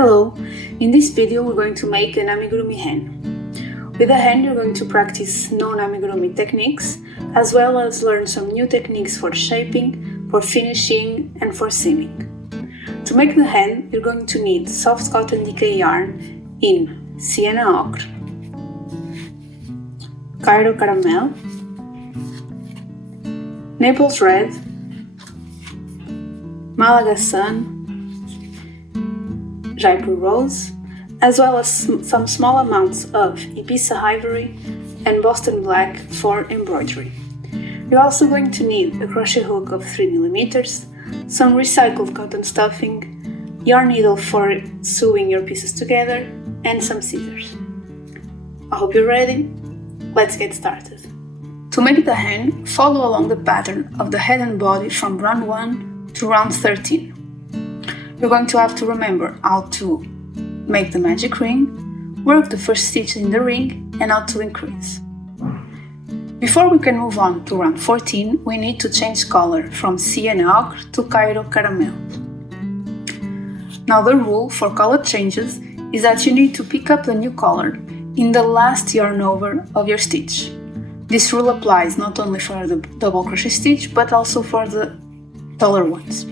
Hello! In this video we're going to make an Amigurumi Hen. With the hen you're going to practice known amigurumi techniques, as well as learn some new techniques for shaping, for finishing and for seaming. To make the hen you're going to need soft cotton DK yarn in Sienna Ocre, Cairo Caramel, Napels Red, Malaga Sun, Jaipur Rose, as well as some small amounts of Ibiza ivory and Boston black for embroidery. You're also going to need a crochet hook of 3mm, some recycled cotton stuffing, yarn needle for sewing your pieces together, and some scissors. I hope you're ready. Let's get started. To make the hen, follow along the pattern of the head and body from round 1 to round 13. You're going to have to remember how to make the magic ring, work the first stitch in the ring, and how to increase. Before we can move on to round 14, we need to change color from Sienna Ocre to Cairo Caramel. Now the rule for color changes is that you need to pick up the new color in the last yarn over of your stitch. This rule applies not only for the double crochet stitch, but also for the taller ones.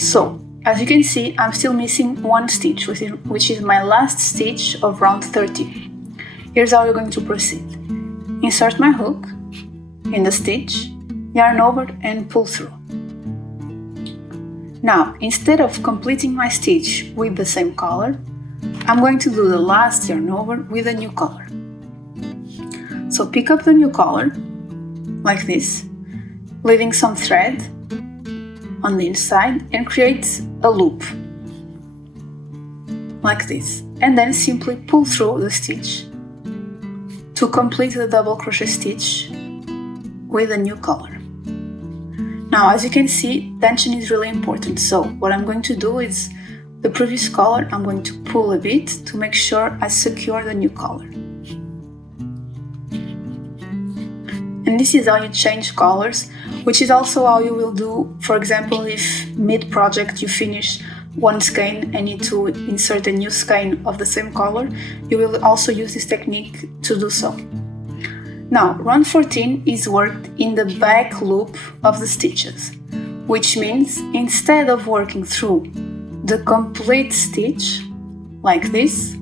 So, as you can see, I'm still missing one stitch, which is my last stitch of round 13. Here's how you're going to proceed. Insert my hook in the stitch, yarn over and pull through. Now, instead of completing my stitch with the same color, I'm going to do the last yarn over with a new color. So pick up the new color, like this, leaving some thread on the inside and create a loop, like this, and then simply pull through the stitch to complete the double crochet stitch with a new color. Now, as you can see, tension is really important, so what I'm going to do is the previous color I'm going to pull a bit to make sure I secure the new color. And this is how you change colors, which is also how you will do, for example, if mid-project you finish one skein and need to insert a new skein of the same color, you will also use this technique to do so. Now, round 14 is worked in the back loop of the stitches, which means instead of working through the complete stitch, like this,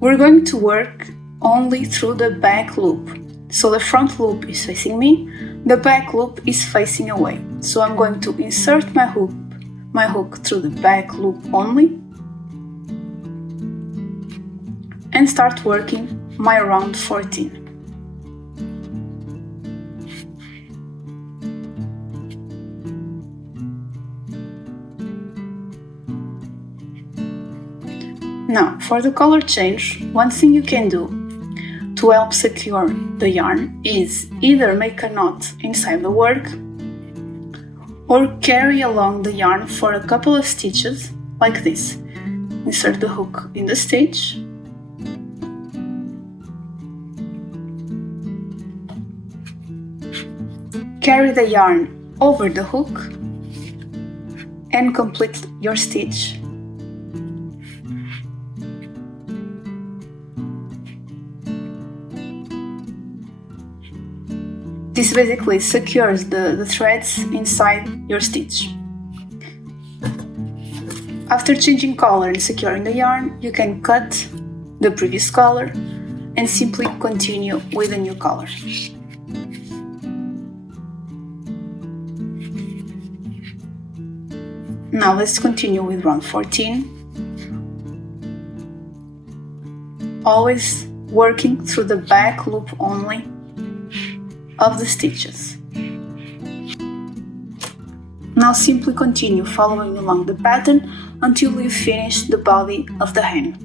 we're going to work only through the back loop. So the front loop is facing me, the back loop is facing away. So I'm going to insert my hook through the back loop only and start working my round 14. Now, for the color change, one thing you can do to help secure the yarn is either make a knot inside the work or carry along the yarn for a couple of stitches, like this. Insert the hook in the stitch, carry the yarn over the hook and complete your stitch. This basically secures the threads inside your stitch. After changing color and securing the yarn, you can cut the previous color and simply continue with a new color. Now let's continue with round 14. Always working through the back loop only of the stitches. Now simply continue following along the pattern until you finish the body of the hen.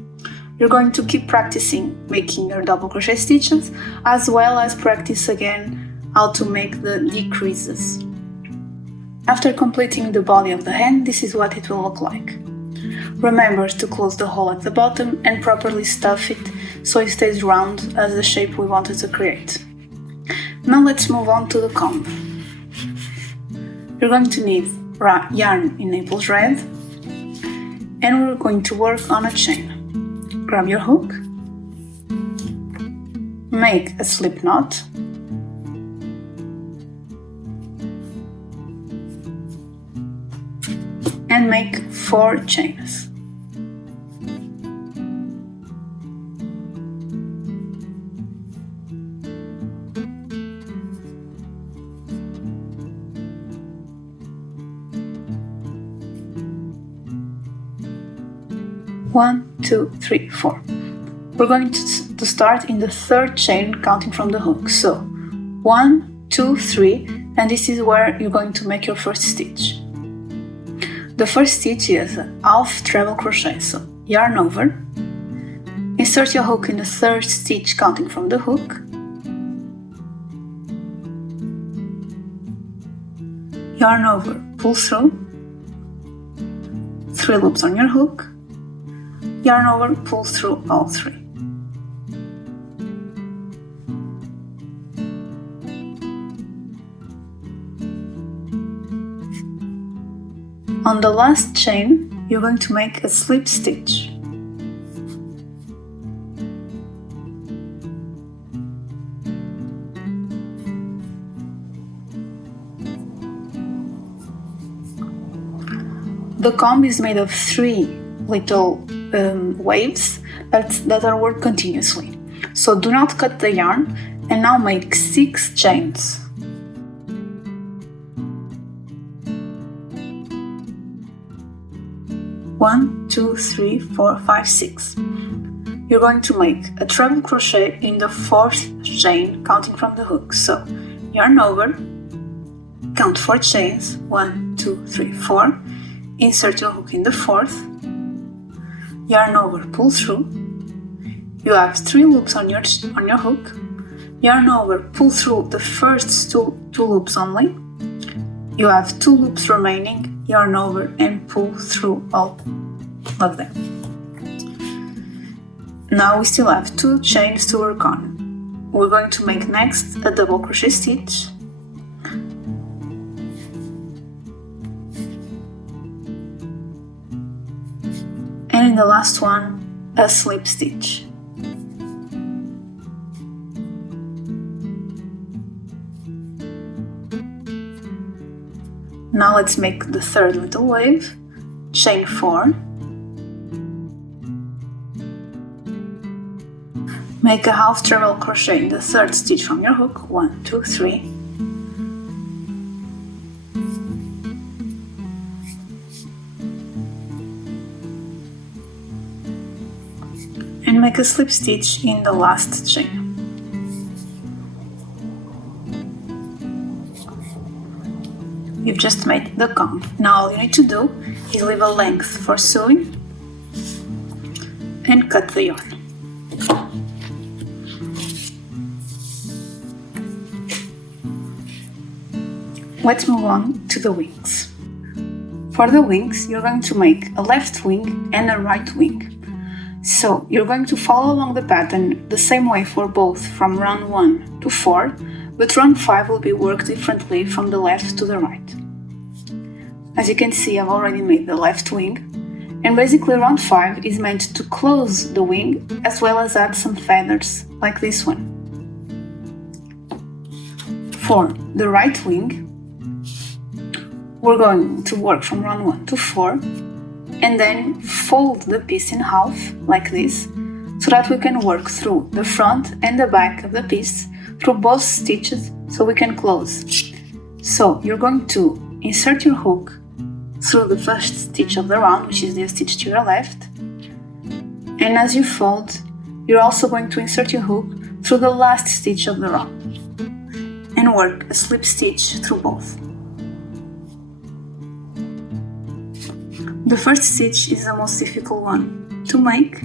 You're going to keep practicing making your double crochet stitches, as well as practice again how to make the decreases. After completing the body of the hen, this is what it will look like. Remember to close the hole at the bottom and properly stuff it so it stays round as the shape we wanted to create. Now let's move on to the comb. You're going to need yarn in Napels Red and we're going to work on a chain. Grab your hook, make a slip knot, and make 4 chains. One, 2, 3, 4. We're going to start in the 3rd chain counting from the hook. So 1, 2, 3, and this is where you're going to make your first stitch. The first stitch is a half treble crochet, so yarn over, insert your hook in the 3rd stitch counting from the hook, yarn over, pull through, 3 loops on your hook, yarn over, pull through all 3. On the last chain, you're going to make a slip stitch. The comb is made of 3 little waves that are worked continuously. So do not cut the yarn, and now make 6 chains. One, 2, 3, 4, 5, 6. You're going to make a treble crochet in the 4th chain counting from the hook. So yarn over, count 4 chains, 1, 2, 3, 4, insert your hook in the 4th, yarn over, pull through, you have 3 loops on your hook, yarn over, pull through the first two loops only, you have 2 loops remaining, yarn over and pull through all of them. Now we still have 2 chains to work on. We're going to make next a double crochet stitch, and in the last one a slip stitch. Now let's make the 3rd little wave, chain 4, make a half treble crochet in the 3rd stitch from your hook, 1, 2, 3, and make a slip stitch in the last chain. You've just made the comb. Now all you need to do is leave a length for sewing and cut the yarn. Let's move on to the wings. For the wings, you're going to make a left wing and a right wing. So you're going to follow along the pattern the same way for both from round 1 to 4, but round 5 will be worked differently from the left to the right. As you can see, I've already made the left wing, and basically round 5 is meant to close the wing as well as add some feathers like this one. For the right wing, we're going to work from round 1 to 4 and then fold the piece in half like this so that we can work through the front and the back of the piece through both stitches so we can close. So you're going to insert your hook through the first stitch of the round, which is the stitch to your left, and as you fold, you're also going to insert your hook through the last stitch of the round and work a slip stitch through both. The first stitch is the most difficult one to make,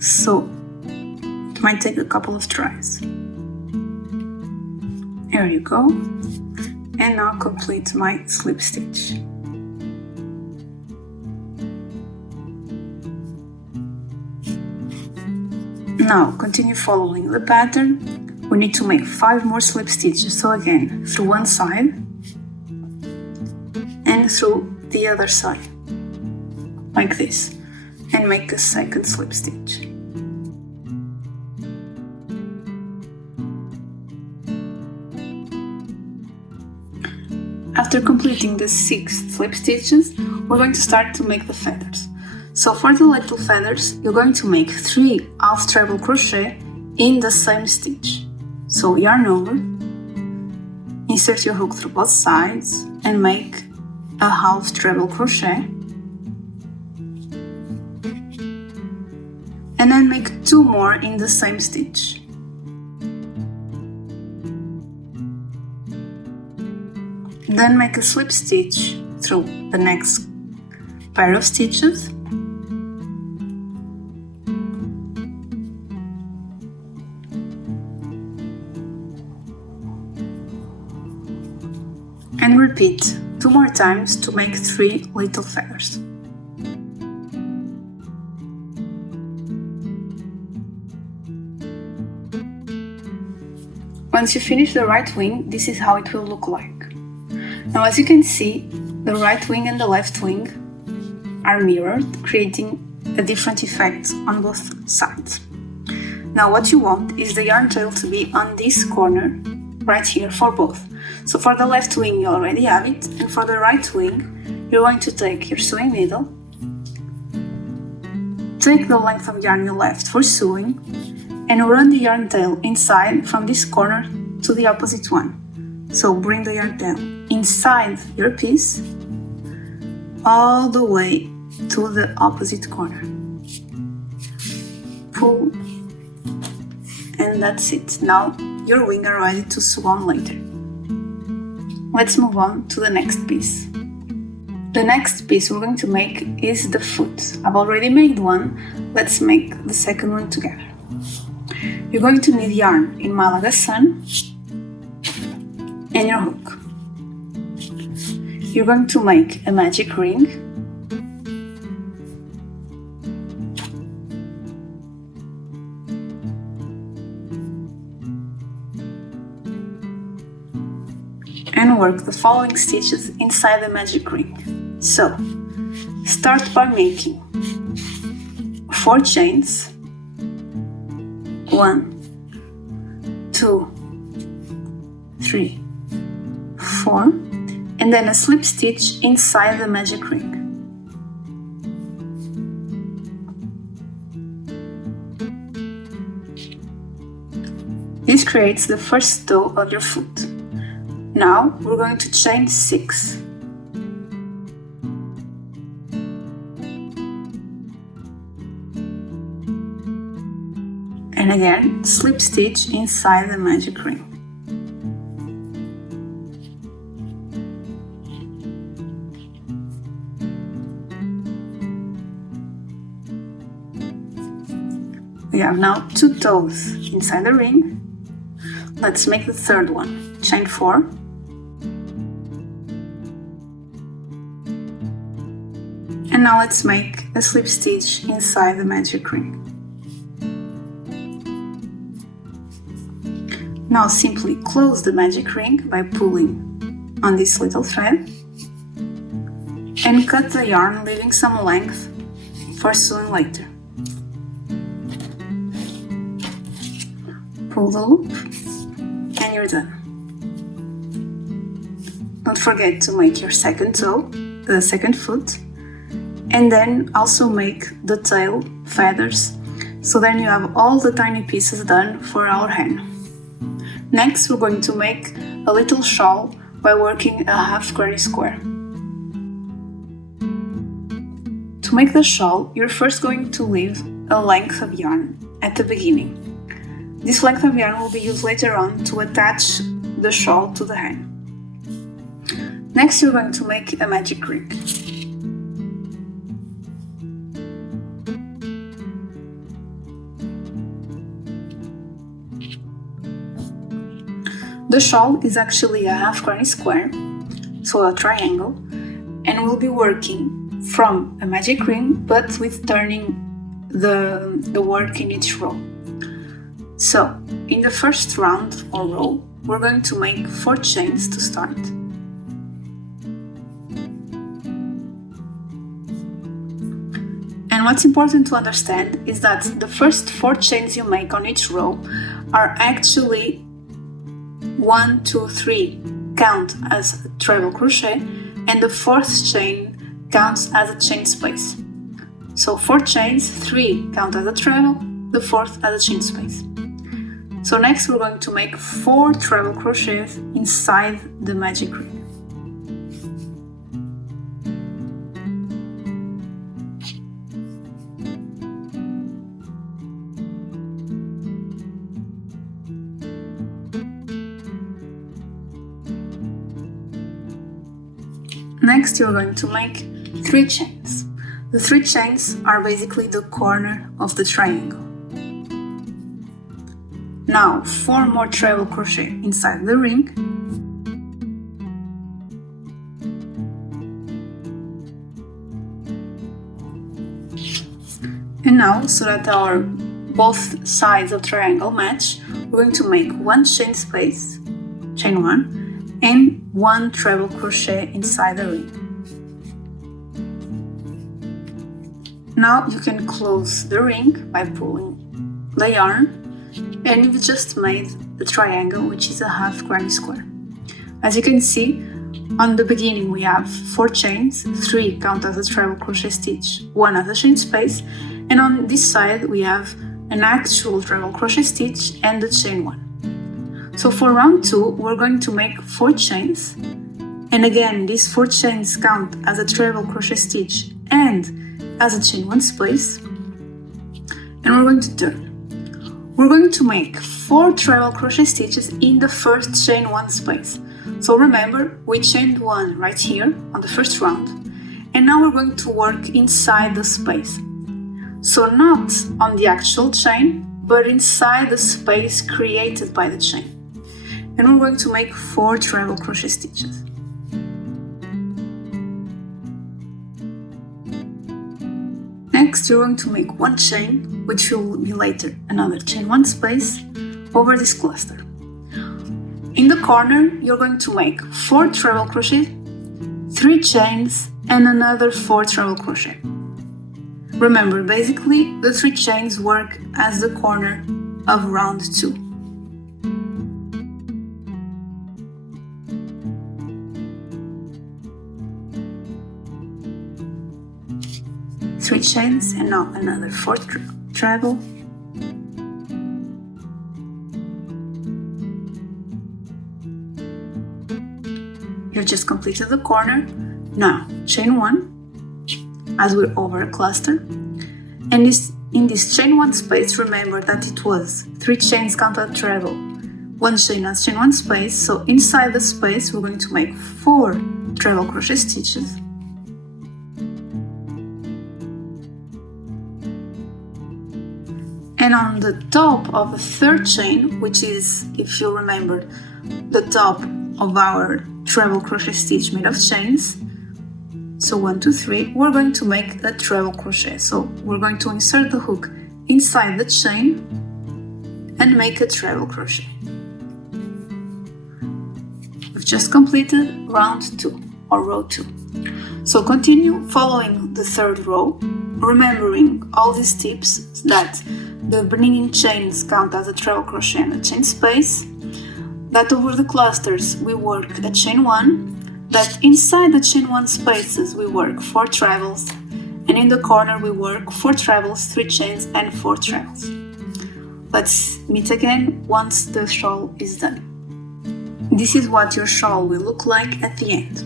so it might take a couple of tries. Here you go, and now complete my slip stitch. Now continue following the pattern. We need to make 5 more slip stitches, so again through one side and through the other side, like this, and make a second slip stitch. After completing the 6 slip stitches, we're going to start to make the feathers. So for the little feathers, you're going to make 3 half treble crochet in the same stitch. So yarn over, insert your hook through both sides and make a half treble crochet, and then make 2 more in the same stitch. Then make a slip stitch through the next pair of stitches, and repeat 2 more times to make 3 little feathers. Once you finish the right wing, this is how it will look like. Now, as you can see, the right wing and the left wing are mirrored, creating a different effect on both sides. Now, what you want is the yarn tail to be on this corner right here for both. So for the left wing, you already have it, and for the right wing, you're going to take your sewing needle, take the length of yarn you left for sewing, and run the yarn tail inside from this corner to the opposite one. So bring the yarn tail inside your piece all the way to the opposite corner. Pull, and that's it. Now your wings are ready to sew on later. Let's move on to the next piece. The next piece we're going to make is the foot. I've already made one. Let's make the second one together. You're going to need yarn in Malaga Sun and your hook. You're going to make a magic ring, and work the following stitches inside the magic ring. So, start by making 4 chains, 1, 2, 3, 4, and then a slip stitch inside the magic ring. This creates the first toe of your foot. Now we're going to chain 6. And again, slip stitch inside the magic ring. We have now 2 toes inside the ring. Let's make the third one. Chain 4. And now let's make a slip stitch inside the magic ring. Now simply close the magic ring by pulling on this little thread and cut the yarn, leaving some length for sewing later. Pull the loop and you're done. Don't forget to make your second toe, the second foot, and then also make the tail feathers, so then you have all the tiny pieces done for our hen. Next, we're going to make a little shawl by working a half granny square. To make the shawl, you're first going to leave a length of yarn at the beginning. This length of yarn will be used later on to attach the shawl to the hen. Next, you're going to make a magic ring. The shawl is actually a half granny square, so a triangle, and we'll be working from a magic ring but with turning the work in each row. So, in the first round or row, we're going to make 4 chains to start. And what's important to understand is that the first 4 chains you make on each row are actually 1, 2, 3 count as a treble crochet, and the 4th chain counts as a chain space. So 4 chains, 3 count as a treble, the 4th as a chain space. So next we're going to make 4 treble crochets inside the magic ring. Next you're going to make 3 chains. The 3 chains are basically the corner of the triangle. Now 4 more treble crochet inside the ring. And now, so that our both sides of triangle match, we're going to make 1 chain space, chain 1, and 1 treble crochet inside the ring. Now you can close the ring by pulling the yarn, and you've just made the triangle, which is a half granny square. As you can see, on the beginning we have 4 chains, 3 count as a treble crochet stitch, 1 as a chain space, and on this side we have an actual treble crochet stitch and the chain 1. So for round 2 we're going to make 4 chains, and again these 4 chains count as a treble crochet stitch and as a chain 1 space, and we're going to turn. We're going to make 4 treble crochet stitches in the first chain 1 space. So remember, we chained 1 right here on the first round, and now we're going to work inside the space. So not on the actual chain, but inside the space created by the chain. And we're going to make 4 treble crochet stitches. Next, you're going to make 1 chain, which will be later another chain 1 space, over this cluster. In the corner, you're going to make 4 treble crochet, 3 chains, and another 4 treble crochet. Remember, basically, the 3 chains work as the corner of round 2. Three chains, and now another 4 treble. You've just completed the corner. Now chain 1 as we're over a cluster, and in this chain 1 space, remember that it was 3 chains counted treble, 1 chain as chain 1 space. So inside the space we're going to make 4 treble crochet stitches. And on the top of the 3rd chain, which is, if you remember, the top of our treble crochet stitch made of chains, so 1, 2, 3, we're going to make a treble crochet. So we're going to insert the hook inside the chain and make a treble crochet. We've just completed round 2 or row 2. So continue following the 3rd row, remembering all these tips, that the beginning chains count as a treble crochet and a chain space, that over the clusters we work a chain 1, that inside the chain 1 spaces we work 4 trebles, and in the corner we work 4 trebles, 3 chains, and 4 trebles. Let's meet again once the shawl is done. This is what your shawl will look like at the end.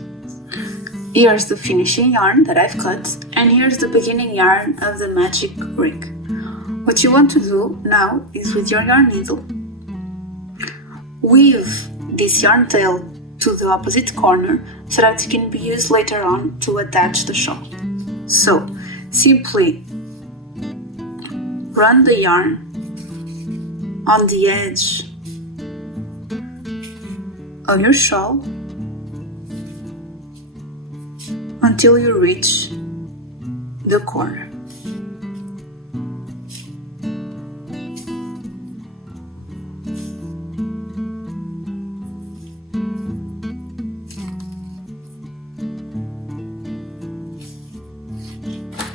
Here's the finishing yarn that I've cut, and here's the beginning yarn of the magic ring. What you want to do now is, with your yarn needle, weave this yarn tail to the opposite corner so that it can be used later on to attach the shawl. So simply run the yarn on the edge of your shawl until you reach the corner.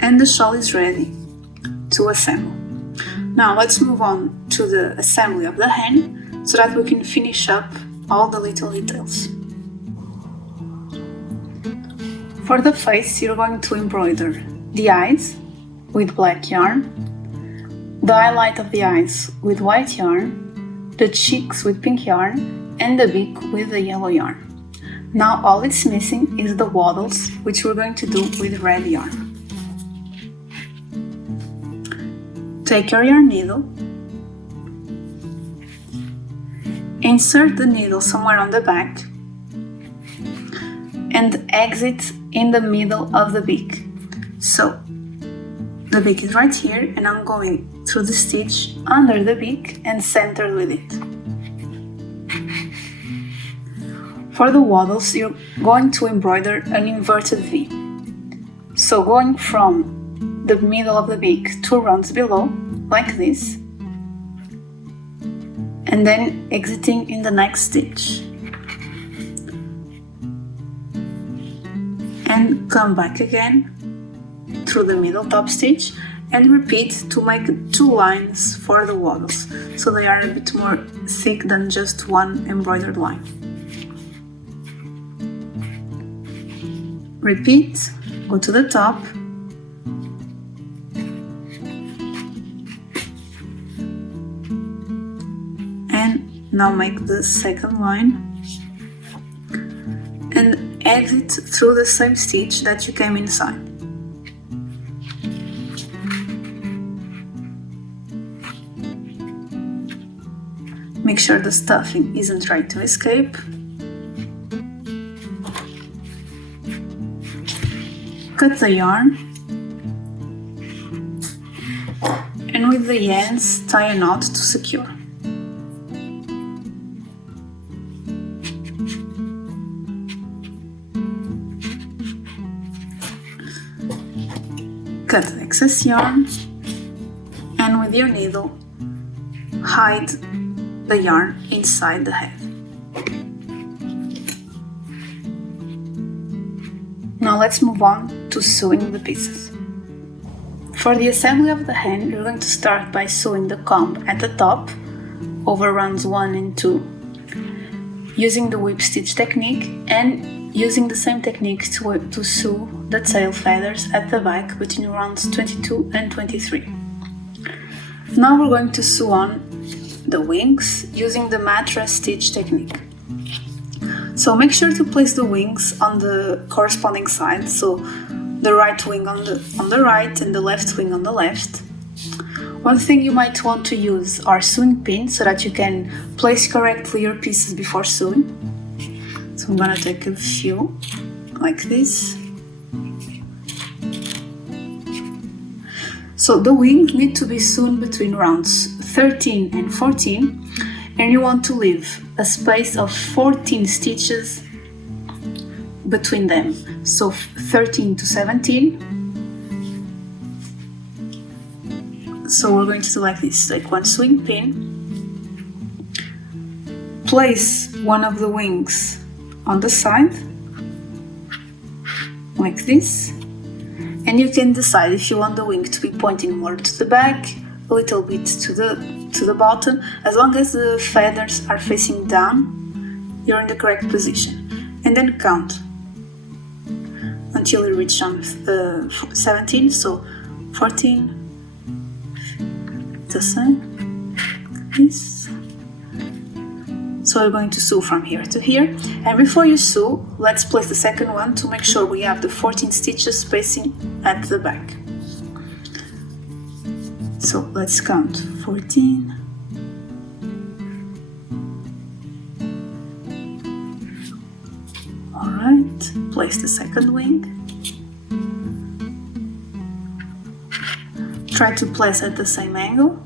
and the shawl is ready to assemble. Now let's move on to the assembly of the hen so that we can finish up all the little details. For the face, you're going to embroider the eyes with black yarn, the highlight of the eyes with white yarn, the cheeks with pink yarn, and the beak with the yellow yarn. Now all it's missing is the waddles, which we're going to do with red yarn. Take your yarn needle, insert the needle somewhere on the back, and exit in the middle of the beak. So the beak is right here, and I'm going through the stitch under the beak and centered with it. For the waddles, you're going to embroider an inverted V. So going from the middle of the beak 2 rounds below, like this, and then exiting in the next stitch. And come back again through the middle top stitch and repeat to make 2 lines for the waddles, so they are a bit more thick than just one embroidered line. Repeat, go to the top, and now make the second line and exit through the same stitch that you came inside. Make sure the stuffing isn't trying to escape. Cut the yarn, and with the ends tie a knot to secure. Cut the excess yarn, and with your needle hide the yarn inside the head. Now let's move on to sewing the pieces. For the assembly of the hen, you're going to start by sewing the comb at the top over rounds 1 and 2, using the whip stitch technique and using the same technique to sew the tail feathers at the back between rounds 22 and 23. Now we're going to sew on the wings using the mattress stitch technique. So make sure to place the wings on the corresponding side, so the right wing on the right and the left wing on the left. One thing you might want to use are sewing pins so that you can place correctly your pieces before sewing. So I'm gonna take a few like this. So the wings need to be sewn between rounds 13 and 14, and you want to leave a space of 14 stitches between them, so 13 to 17. So we're going to do like this. Take one sewing pin, place one of the wings on the side like this, and you can decide if you want the wing to be pointing more to the back, a little bit to the bottom. As long as the feathers are facing down, you're in the correct position. And then count until you reach on 17, so 14, the same, this. So we're going to sew from here to here, and before you sew, let's place the second one to make sure we have the 14 stitches spacing at the back. So let's count 14, alright, place the second wing, try to place at the same angle,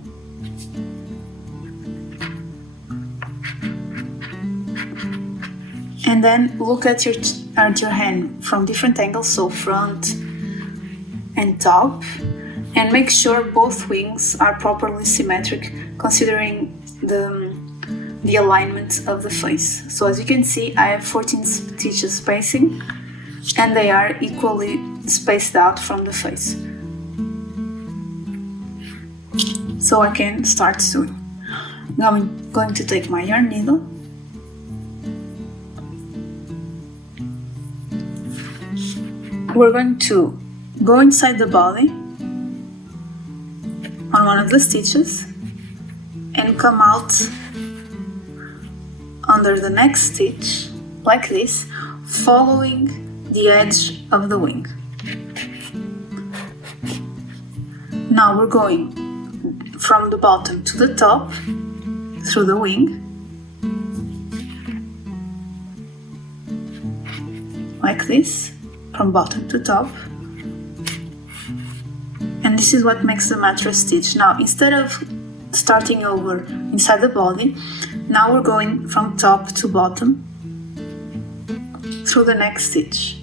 and then look at your hand from different angles, so front and top, and make sure both wings are properly symmetric considering the alignment of the face. So as you can see, I have 14 stitches spacing and they are equally spaced out from the face. so I can start sewing. Now I'm going to take my yarn needle we're going to go inside the body on one of the stitches and come out under the next stitch like this, following the edge of the wing. Now we're going from the bottom to the top through the wing like this, from bottom to top, and this is what makes the mattress stitch. Now instead of starting over inside the body, now we're going from top to bottom through the next stitch,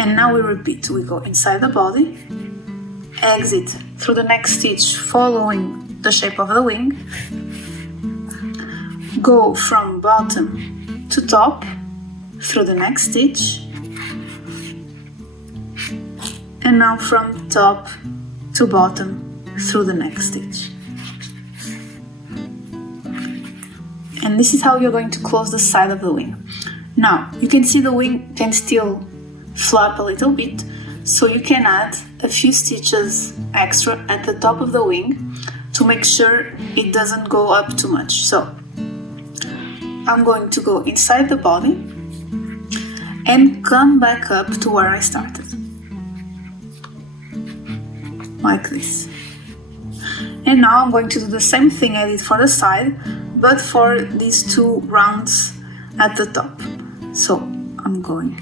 and now we repeat. We go inside the body, exit through the next stitch following the shape of the wing, go from bottom to top through the next stitch, and now from top to bottom through the next stitch. And this is how you're going to close the side of the wing. Now you can see the wing can still flap a little bit, so you can add a few stitches extra at the top of the wing to make sure it doesn't go up too much. So I'm going to go inside the body and come back up to where I started, like this. And now I'm going to do the same thing I did for the side, but for these two rounds at the top. So I'm going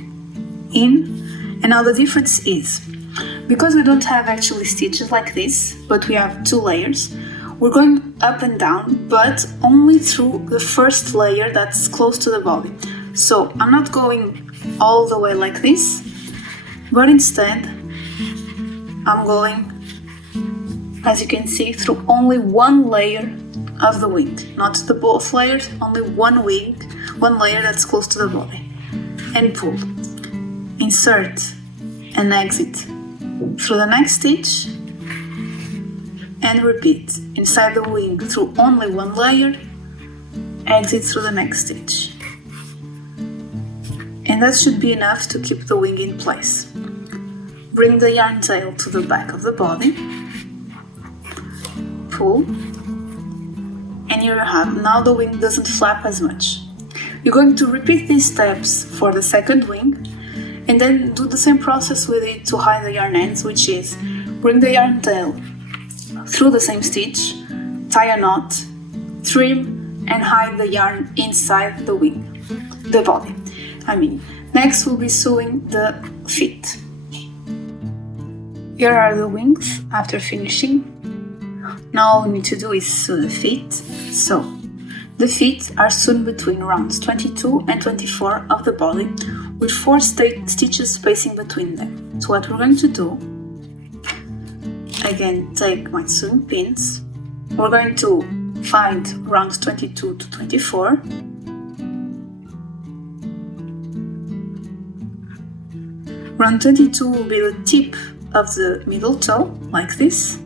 in, and now the difference is, because we don't have actually stitches like this, but we have two layers, we're going up and down, but only through the first layer that's close to the body. So I'm not going all the way like this, but instead I'm going, as you can see, through only one layer of the wing, not the both layers, only one layer that's close to the body, and pull, insert and exit through the next stitch, and repeat inside the wing through only one layer, exit through the next stitch. And that should be enough to keep the wing in place. Bring the yarn tail to the back of the body, pull, and here you have, now the wing doesn't flap as much. You're going to repeat these steps for the second wing, and then do the same process with it to hide the yarn ends, which is bring the yarn tail through the same stitch, tie a knot, trim, and hide the yarn inside the wing, the body. Next we'll be sewing the feet. Here are the wings after finishing. Now all we need to do is sew the feet. So the feet are sewn between rounds 22 and 24 of the body, with 4 stitches spacing between them. So what we're going to do, again, take my sewing pins. We're going to find rounds 22 to 24. Round 22 will be the tip of the middle toe, like this.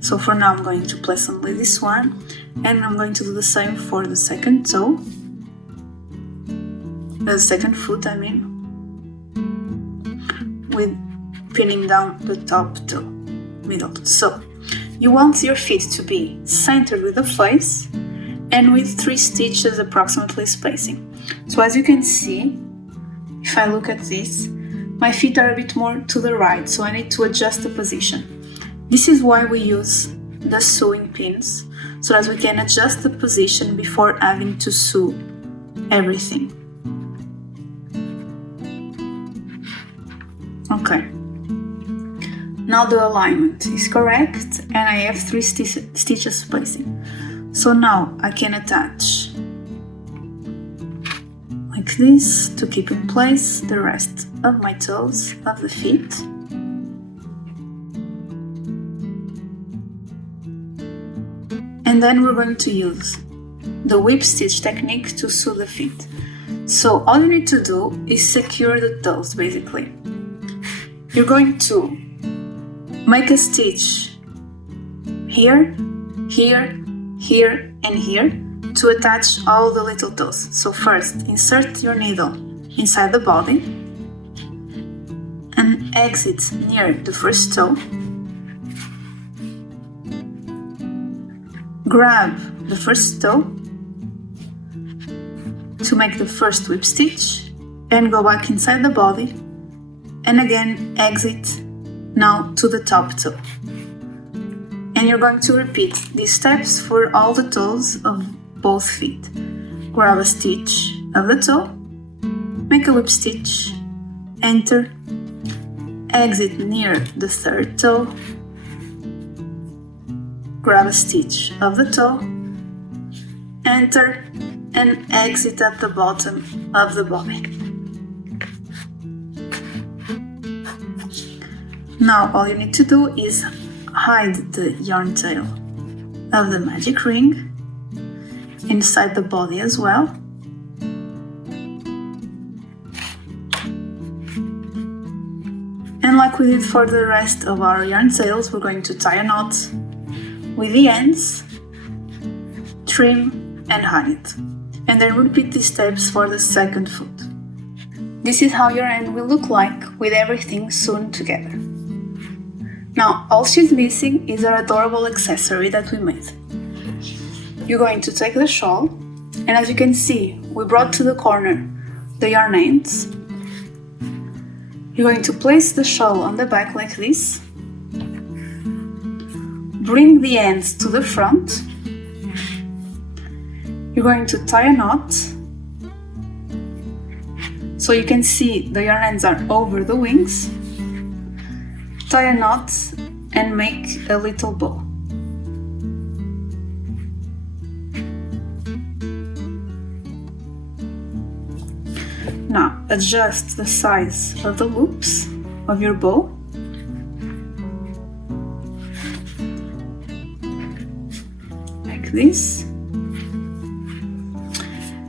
So for now I'm going to place only this one, and I'm going to do the same for the second toe, the second foot with pinning down the top toe, middle toe. So you want your feet to be centered with the face and with 3 stitches approximately spacing. So as you can see, if I look at this, my feet are a bit more to the right, so I need to adjust the position. This is why we use the sewing pins, so that we can adjust the position before having to sew everything. Okay. Now the alignment is correct, and I have 3 stitches spacing. So now I can attach like this to keep in place the rest of my toes of the feet. And then we're going to use the whip stitch technique to sew the feet. So all you need to do is secure the toes basically. You're going to make a stitch here, here, here and here to attach all the little toes. So first insert your needle inside the body and exit near the first toe. Grab the first toe to make the first whip stitch and go back inside the body and again exit now to the top toe. And you're going to repeat these steps for all the toes of both feet. Grab a stitch of the toe, make a whip stitch, enter, exit near the third toe, grab a stitch of the toe, enter, and exit at the bottom of the body. Now all you need to do is hide the yarn tail of the magic ring inside the body as well. And like we did for the rest of our yarn tails, we're going to tie a knot with the ends, trim and hide. And then repeat these steps for the second foot. This is how your end will look like with everything sewn together. Now all she's missing is our adorable accessory that we made. You're going to take the shawl, and as you can see, we brought to the corner the yarn ends. You're going to place the shawl on the back like this. Bring the ends to the front. You're going to tie a knot. So you can see the yarn ends are over the wings. Tie a knot and make a little bow. Now adjust the size of the loops of your bow. Like this.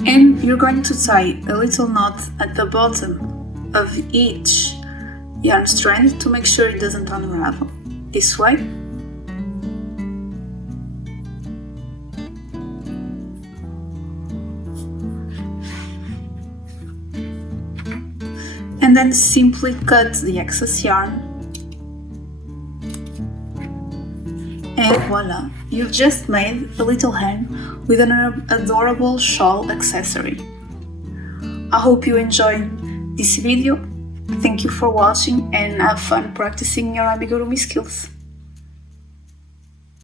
And you're going to tie a little knot at the bottom of each yarn strand to make sure it doesn't unravel. This way. And then simply cut the excess yarn. And voila, you've just made a little hen with an adorable shawl accessory. I hope you enjoyed this video. Thank you for watching and have fun practicing your amigurumi skills.